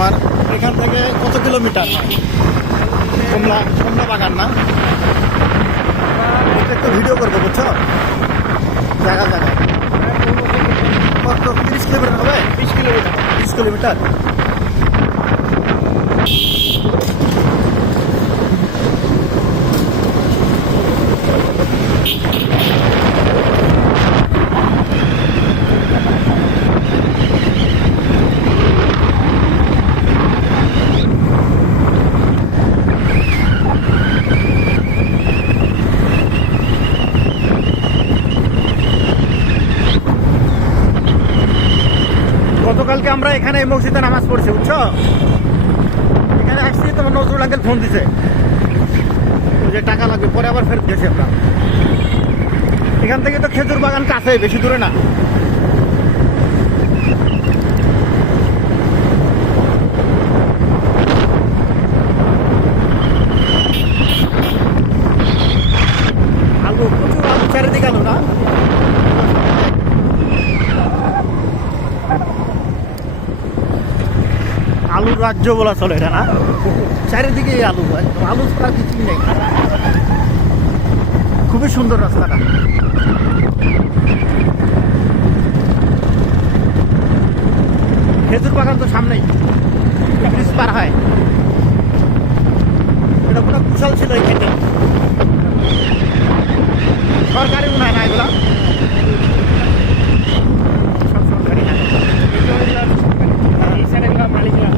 তোমার এখান থেকে কত কিলোমিটার? কমলা কমলা বাগান না? এটা একটু ভিডিও করবো, বুঝছো? জায়গা জায়গায় কত 30 কিলোমিটার হবে? 20 কিলোমিটার। 20 কিলোমিটার। গতকালকে আমরা এখানে এই মসজিদে নামাজ পড়ছি, বুঝছো? এখানে আসছি, তোমার নজরুল আঙ্কেল ফোন দিছে যে টাকা লাগবে, পরে আবার ফেরত গেছি আমরা। এখান থেকে তো খেজুর বাগান কাছে, বেশি দূরে না। আলু, প্রচুর আলু, চারিদিকে আলু না? আলুর রাজ্য বলা চলে এটা না? চারিদিকে আলু, একদম আলু ছাড়া কিছুই নেই। খুবই সুন্দর রাস্তাটা। খেজুর বাগান তো সামনেই, ব্রিজ পার হয়। এটা পুরো কুশাল ছিল এই খেতে। সরকারি মনে হয় না এগুলা? সব সরকারি না। মালিকরা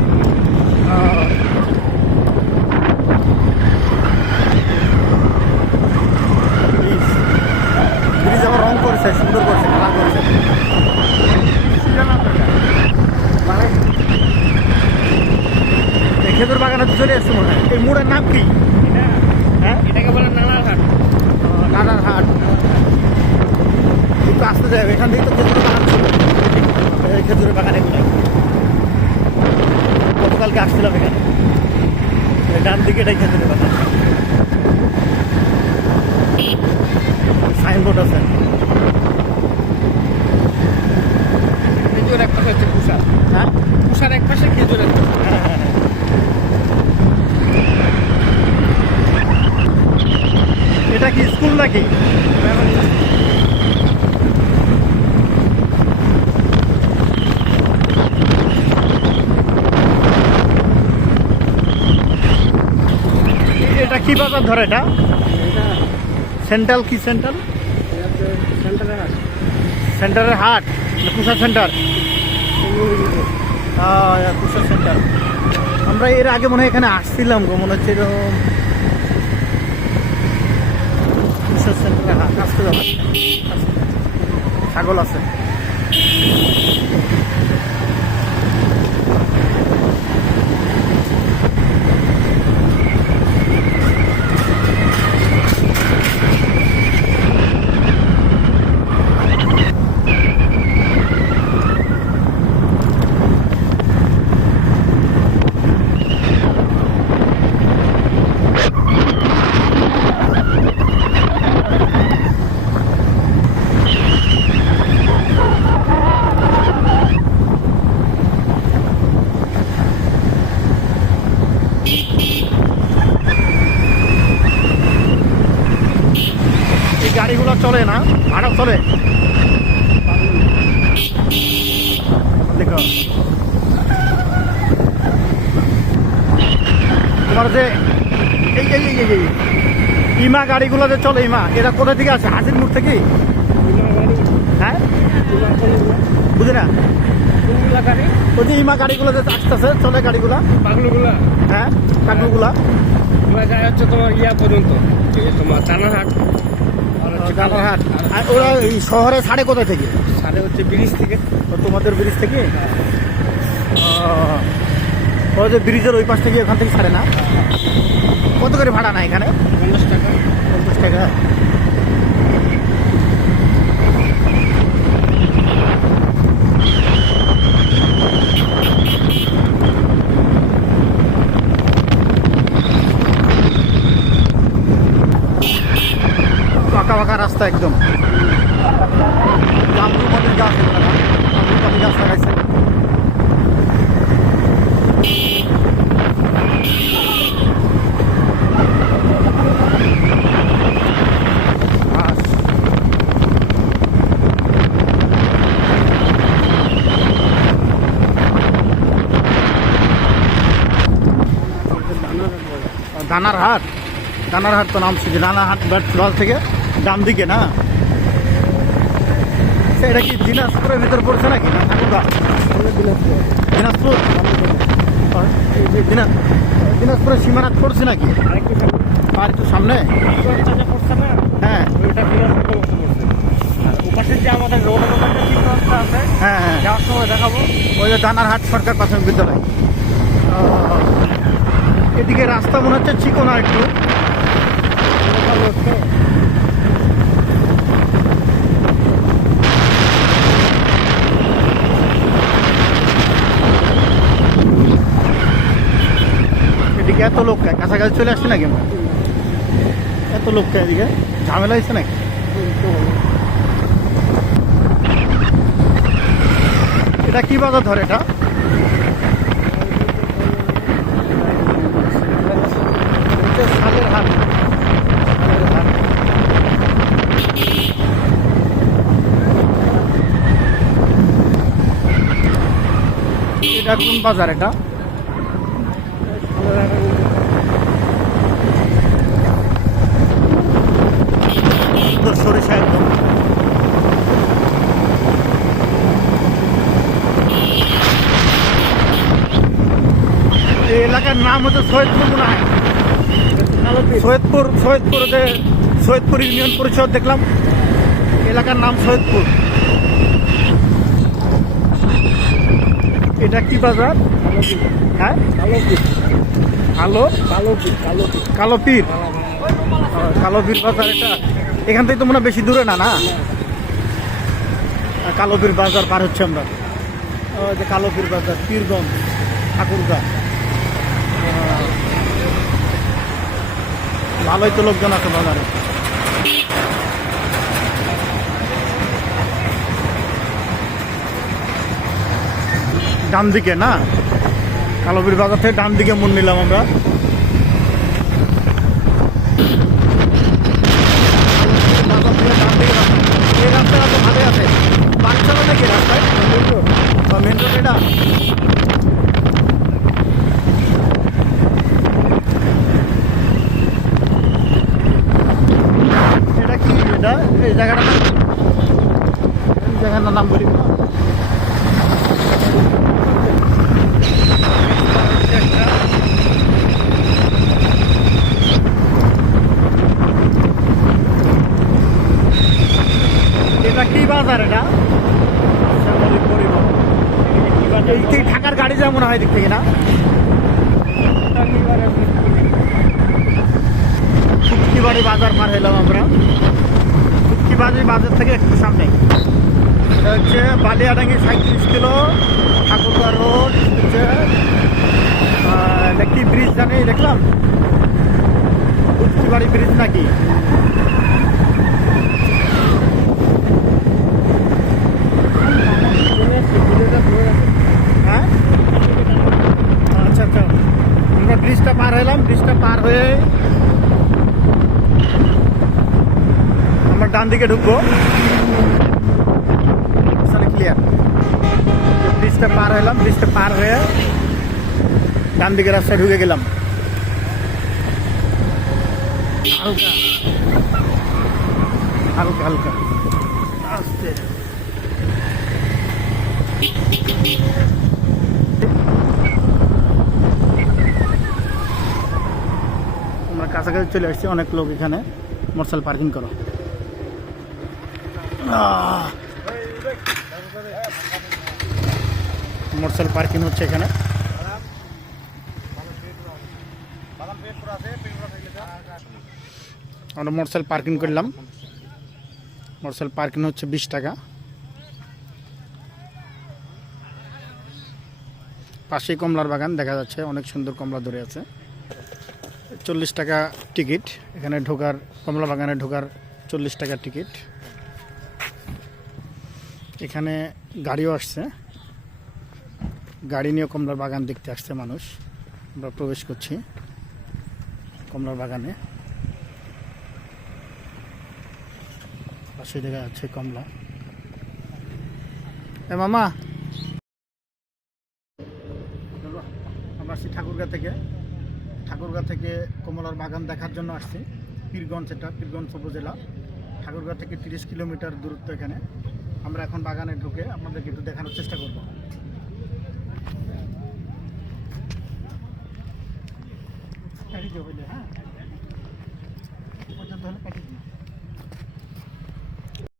ব্রিজ আবার রং করছে, সুন্দর করছে, কালার করছে। খেজুর বাগানে চলে আসছে মনে হয়। এই মোড়ের নাম কি? হ্যাঁ, এটাকে বলে নানার হাট। নানার হাট। একটু আসতে যাবে, এখান থেকে তো খেজুর বাগান ছিল। এই খেজুরের বাগান এগুলো গতকালকে আসছিলাম এখানে। ডান দিকে এটাই খেজুরের বাগান। সাইনবোর্ড আছে। খেজুর এক পাশে হচ্ছে কুষার। হ্যাঁ, কুষার এক পাশে, খেজুর এক পাশে। হ্যাঁ হ্যাঁ। এটা কি স্কুল নাকি? এটা কি বাজার ধরে? এটা সেন্ট্রাল কি? সেন্ট্রাল সেন্টারের হাট, কুষা সেন্টার। কুষা সেন্টার। আমরা এর আগে মনে হয় এখানে আসছিলাম গো, মনে হচ্ছে এরকম। কুষা সেন্টারের হাট আসতে যাবে। ছাগল আছে। গাড়িগুলো চলে না, ভাড়া চলে। দেখো তোমার যে এই ইমা গাড়িগুলো যে চলে, ইমা এরা কোথা থেকে আসে? হাজির মোড় থেকে? হ্যাঁ, বুঝি না। ওই যে ইমা গাড়িগুলো যে আসতেছে, চলে গাড়িগুলা, পাগলুগুলা। হ্যাঁ, পাগলুগুলা যায় হচ্ছে তোমার ইয়া পর্যন্ত, তোমার দানারহাট। দানারহাট। আর ওরা এই শহরে ছাড়ে কোথায় থেকে? ছাড়ে হচ্ছে ব্রিজ থেকে। তোমাদের ব্রিজ থেকে? ওই যে ব্রিজের ওই পাশ থেকে, ওখান থেকে ছাড়ে না? কত করে ভাড়া না এখানে? 50 টাকা। 50 টাকা। আঁকা বাঁকা রাস্তা একদম। জামরুল গাছ লাগাইছে। দানারহাট, দানারহাট তো নাম শুনছি, দানারহাট বাস থেকে ডান দিকে না? আচ্ছা, এটা কি দিনাজপুরের ভিতর পড়ছে নাকি না ঠাকুরগা? দিনাজপুর, দিনাজপুরের সীমানাত পড়ছে নাকি? আর একটু সামনে, হ্যাঁ ওপাশে যে আমাদের রোড আছে, হ্যাঁ হ্যাঁ, যাওয়ার সময় দেখাবো। ওই যে দানারহাট সরকার প্রাথমিক বিদ্যালয়। এদিকে রাস্তা মনে হচ্ছে চিকনা একটু। এদিকে এত লোক কাছাকাছি চলে আসছে নাকি? এত লোক এদিকে ঝামেলা হয়েছে নাকি? এটা কি বাজার ধরে? এটা সালের হাট। এটা কোন বাজার? এটা সরিষা একদম। এই এলাকার নাম হচ্ছে সৈয়দপুর মনে হয়। সৈয়দপুর যে সৈয়দপুর ইউনিয়ন পরিষদ দেখলাম, এলাকার নাম সৈয়দপুর। এটা কি বাজার? হ্যাঁ, কালোপীর বাজার। এটা এখান থেকে তো মনে হয় বেশি দূরে না? না, কালোপীর বাজার পার হচ্ছে আমরা। যে কালোপীর বাজার, পীরগঞ্জ, ঠাকুরগা। ভালোই তো লোকজন আছে বাজারে। ডান দিকে না, কালোপীর বাজার থেকে ডান দিকে মন নিলাম আমরা। এই রাস্তাটা তো ভালোই আছে, বাচ্চা নাকি রাস্তায় মেন রোড। এটা কি? এটা এই জায়গাটার নাম বলি না। এটা কি বাজার? এটা এই থেকে ঢাকার গাড়ি যা মনে হয় দিক থেকে না? শুটকিবাড়ি বাজার পার হইলাম আমরা। শুটকিবাড়ি বাজার থেকে একটু সামনে। এটা হচ্ছে বালিয়াডাঙ্গি 37 কিলো, ঠাকুরগা রোড হচ্ছে। এটা কি ব্রিজ জানি দেখলাম, শুটকিবাড়ি ব্রিজ নাকি? হ্যাঁ, আচ্ছা আচ্ছা, আমরা ব্রিজটা পার হইলাম। ব্রিজটা পার হয়ে আমরা ডান দিকে ঢুকবো। ক্লিয়ার, ব্রিজটা পার হইলাম। ব্রিজটা পার হয়ে ডান দিকে রাস্তায় ঢুকে গেলাম। হালকা হালকা হালকা আস্তে। আমরা কাছাকাছি চলে আসছি। অনেক লোক এখানে মোটরসাইকেল পার্কিং করো। মোটরসাইকেল পার্কিং হচ্ছে এখানে। আমরা মোটরসাইকেল পার্কিং করলাম। মোটরসাইকেল পার্কিং হচ্ছে 20 টাকা। পাশেই কমলার বাগান দেখা যাচ্ছে, অনেক সুন্দর কমলা ধরে আছে। 40 টাকা টিকিট এখানে ঢোকার, কমলা বাগানে ঢোকার 40 টাকা টিকিট। এখানে গাড়িও আসছে, গাড়ি নিয়ে কমলার বাগান দেখতে আসছে মানুষ। আমরা প্রবেশ করছি কমলার বাগানে। পাশে দেখা যাচ্ছে কমলা। এ মামা, আমরা আসছি ঠাকুরগা থেকে। ঠাকুরগাঁ থেকে কমলার বাগান দেখার জন্য আসছি। পীরগঞ্জ, এটা পীরগঞ্জ উপজেলা। ঠাকুরগাঁ থেকে 30 কিলোমিটার দূরত্ব এখানে। আমরা এখন বাগানে ঢুকে আপনাদেরকে একটু দেখানোর চেষ্টা করব। হ্যাঁ পর্যন্ত হলে প্যাকেজ